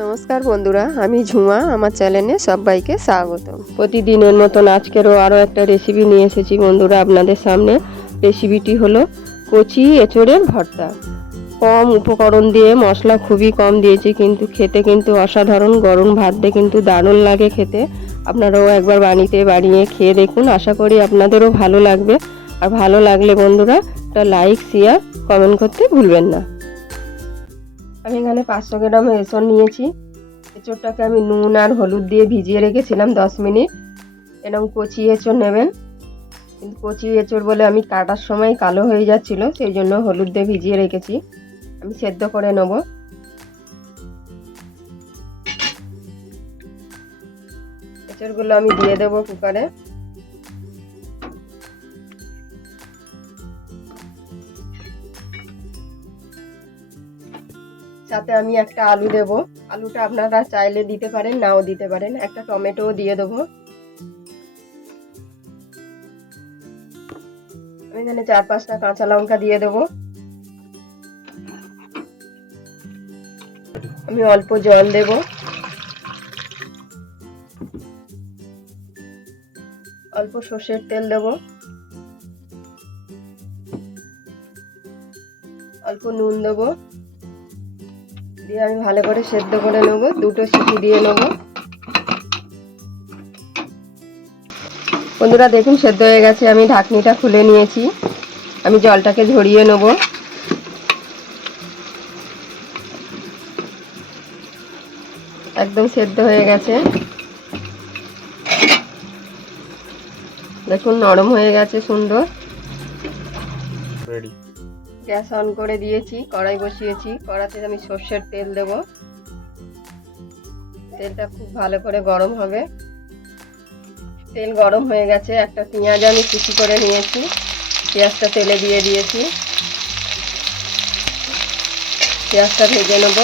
নমস্কার বন্ধুরা, আমি ঝুমা। আমার চ্যানেলে সবাইকে স্বাগত। প্রতিদিনের মতন আজকেরও আরও একটা রেসিপি নিয়ে এসেছি বন্ধুরা আপনাদের সামনে। রেসিপিটি হলো কচি এঁচোড়ের ভর্তা। কম উপকরণ দিয়ে, মশলা খুবই কম দিয়েছি, কিন্তু খেতে কিন্তু অসাধারণ। গরম ভাত দিয়ে কিন্তু দারুণ লাগে খেতে। আপনারাও একবার বানিয়ে খেয়ে দেখুন, আশা করি আপনাদেরও ভালো লাগবে। আর ভালো লাগলে বন্ধুরা একটা লাইক, শেয়ার, কমেন্ট করতে ভুলবেন না। আমি এখানে 500 গ্রাম এঁচোড় নিয়েছি। এঁচোড়টাকে আমি নুন আর হলুদ দিয়ে ভিজিয়ে রেখেছিলাম 10 মিনিট। এরকম কচি এঁচোড় নেবেন, কিন্তু কচি এঁচোড় বলে আমি কাটার সময় কালো হয়ে যাচ্ছিল, সেই জন্য হলুদ দিয়ে ভিজিয়ে রেখেছি। আমি সেদ্ধ করে নেব। এঁচোড়গুলো আমি দিয়ে দেবো কুকারে। সাথে আমি একটা আলু দেব। আলুটা আপনারা চাইলে দিতে পারেন, নাও দিতে পারেন। একটা টমেটো দিয়ে দেবো। আমি এখানে 4-5টা কাঁচা লঙ্কা দিয়ে দেবো। আমি অল্প জল দেব। অল্প সর্ষের তেল দেব। অল্প নুন দেবো। দিয়ে আমি ভালো করে সেদ্ধ করে নেবো। 2টো সিটি দিয়ে নেবো। বন্ধুরা দেখুন, সেদ্ধ হয়ে গেছে। আমি ঢাকনিটা খুলে নিয়েছি। আমি জলটাকে ঝরিয়ে নেব। একদম সেদ্ধ হয়ে গেছে। দেখুন নরম হয়ে গেছে, সুন্দর। গ্যাস অন করে দিয়েছি, কড়াই বসিয়েছি। কড়াতে আমি সর্ষের তেল দেব। তেলটা খুব ভালো করে গরম হবে। তেল গরম হয়ে গেছে। একটা পেঁয়াজ আমি কুচি করে নিয়েছি, পেঁয়াজটা তেলে দিয়ে দিয়েছি। পেঁয়াজটা ভেজে নেব।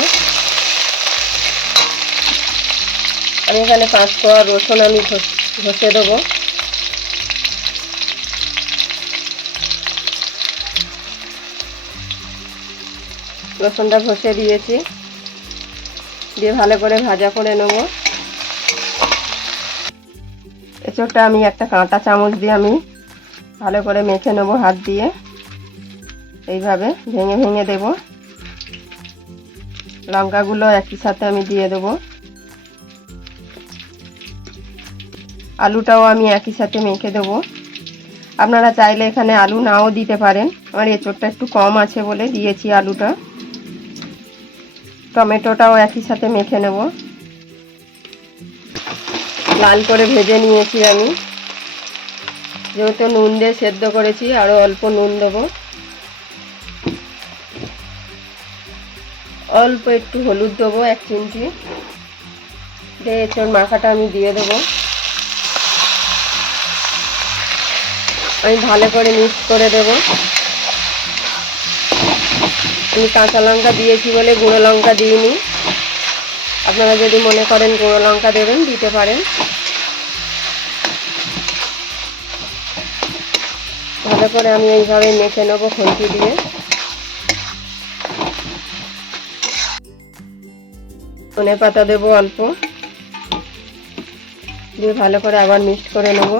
আমি এখানে 5 কোয়া রসুন আমি ঘষে দেবো। রসুনটা ঘষে দিয়েছি, দিয়ে ভালো করে ভাজা করে নেব। এঁচোড়টা আমি একটা কাঁটা চামচ দিয়ে আমি ভালো করে মেখে নেব হাত দিয়ে। এইভাবে ভেঙে ভেঙে দেব। লঙ্কাগুলো একই সাথে আমি দিয়ে দেব। আলুটাও আমি একই সাথে মেখে দেব। আপনারা চাইলে এখানে আলু নাও দিতে পারেন। আমার এঁচোড়টা একটু কম আছে বলে দিয়েছি আলুটা। টমেটোটাও একই সাথে মেখে নেব। লাল করে ভেজে নিয়েছি আমি। যেহেতু নুন দিয়ে সেদ্ধ করেছি, আরও অল্প নুন দেবো। অল্প একটু হলুদ দেবো, 1 চিমটি দিয়ে এঁচোড় মাখাটা আমি দিয়ে দেবো। আমি ভালো করে মিক্স করে দেব। আমি কাঁচা লঙ্কা দিয়েছি বলে গুঁড়ো লঙ্কা দিইনি। আপনারা যদি মনে করেন গুঁড়ো লঙ্কা দেবেন, দিতে পারেন। ভালো করে আমি এইভাবে মেখে নেবো খুন্তি দিয়ে। ধনে পাতা দেবো অল্প, দিয়ে ভালো করে আবার মিক্স করে নেব।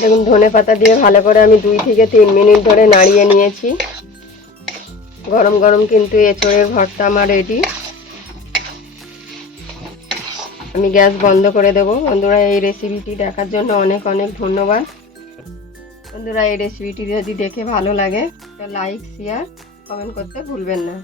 দেখুন ধনে পাতা দিয়ে ভালো করে আমি 2 থেকে 3 মিনিট ধরে নাড়িয়ে নিয়েছি। গরম গরম কিন্তু এঁচোড়ের ভর্তা আমার রেডি। আমি গ্যাস বন্ধ করে দেব। বন্ধুরা এই রেসিপিটি দেখার জন্য অনেক অনেক ধন্যবাদ। বন্ধুরা এই রেসিপিটি যদি দেখে ভালো লাগে তো লাইক, শেয়ার, কমেন্ট করতে ভুলবেন না।